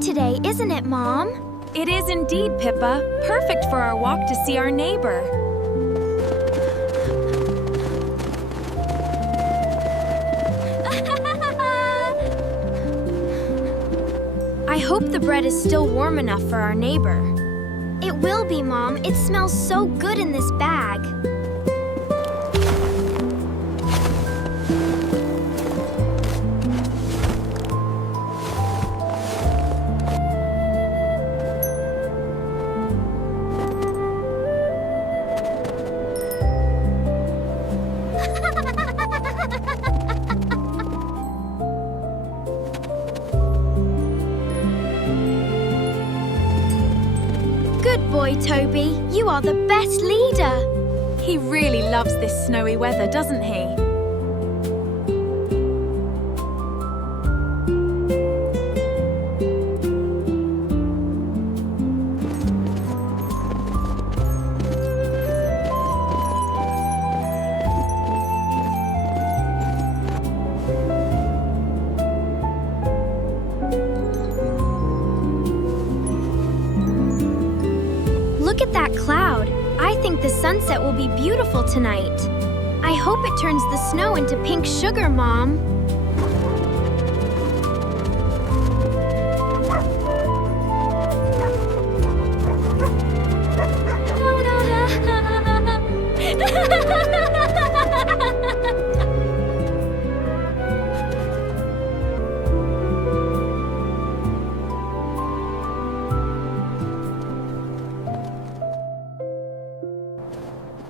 today, isn't it, Mom? It is indeed, Pippa. Perfect for our walk to see our neighbor. I hope the bread is still warm enough for our neighbor. It will be, Mom. It smells so good in this bag. Good boy, Toby. You are the best leader. He really loves this snowy weather, doesn't he? Look at that cloud. I think the sunset will be beautiful tonight. I hope it turns the snow into pink sugar, Mom.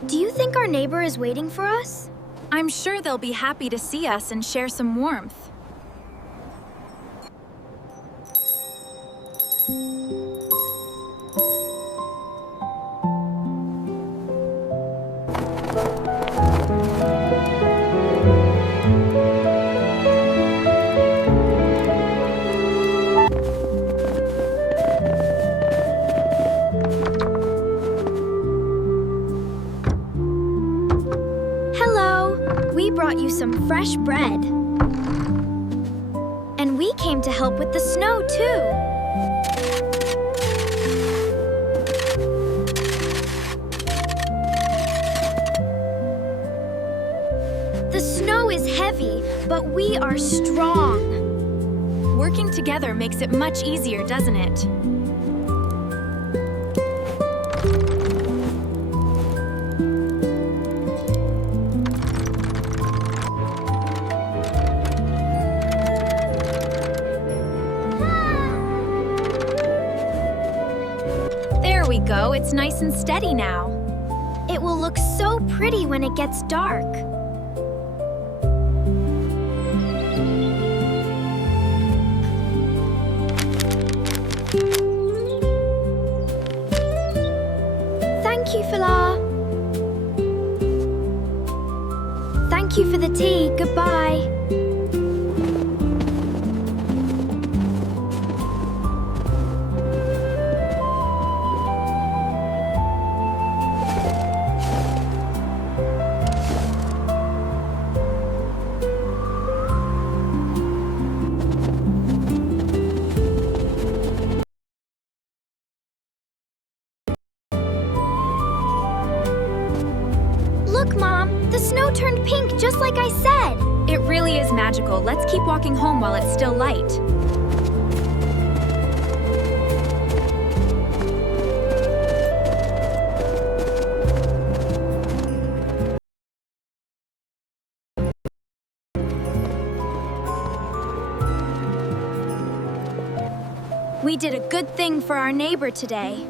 Do you think our neighbor is waiting for us? I'm sure they'll be happy to see us and share some warmth. We brought you some fresh bread. And we came to help with the snow, too. The snow is heavy, but we are strong. Working together makes it much easier, doesn't it? There we go. It's nice and steady now. It will look so pretty when it gets dark. Thank you, Fila. Thank you for the tea. Goodbye. Look, Mom, the snow turned pink just like I said. It really is magical. Let's keep walking home while it's still light. We did a good thing for our neighbor today.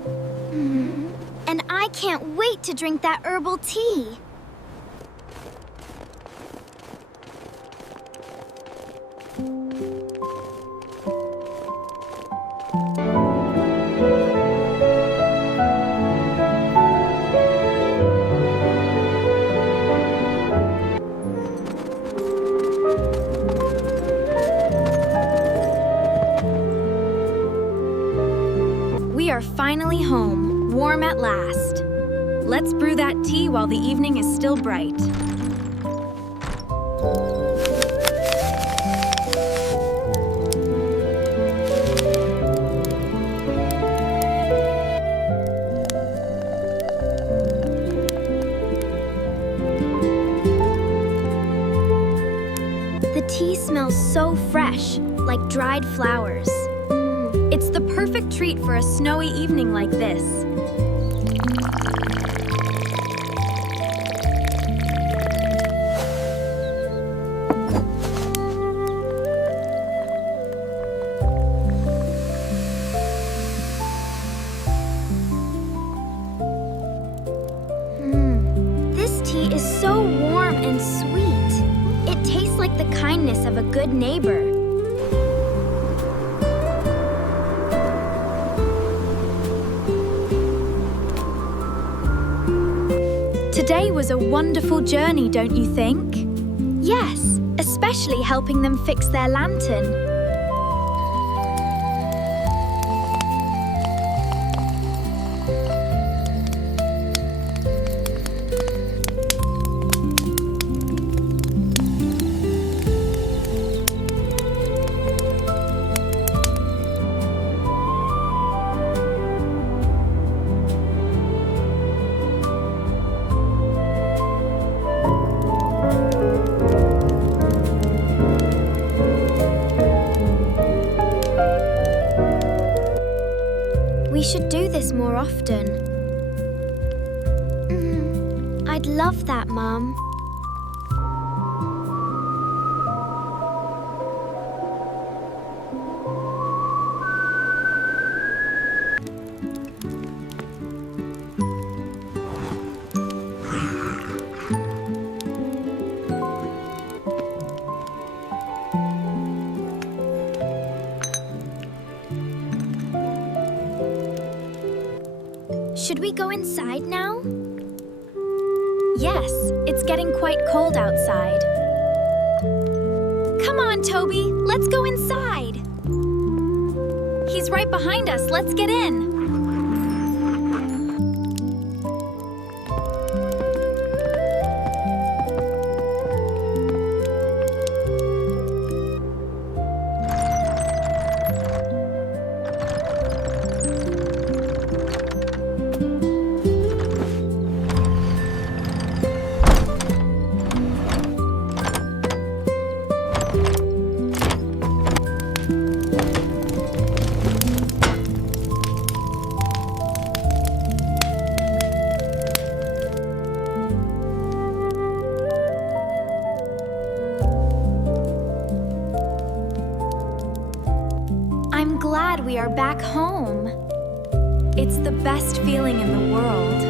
And I can't wait to drink that herbal tea. We are finally home, warm at last. Let's brew that tea while the evening is still bright. like dried flowers. It's the perfect treat for a snowy evening like this. This tea is so warm and sweet. It tastes like the kindness of a good neighbor. Today was a wonderful journey, don't you think? Yes, especially helping them fix their lantern. We should do this more often. I'd love that, Mom. Should we go inside now? Yes, it's getting quite cold outside. Come on, Toby, let's go inside. He's right behind us, let's get in. I'm glad we are back home. It's the best feeling in the world.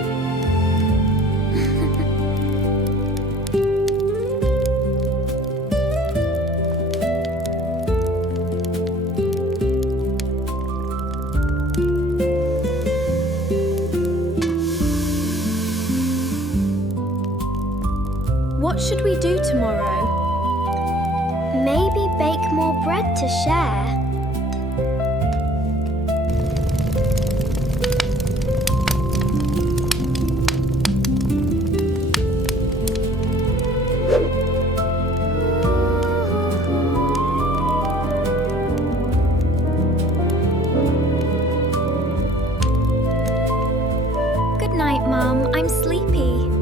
What should we do tomorrow? Maybe bake more bread to share. Good night, Mom. I'm sleepy.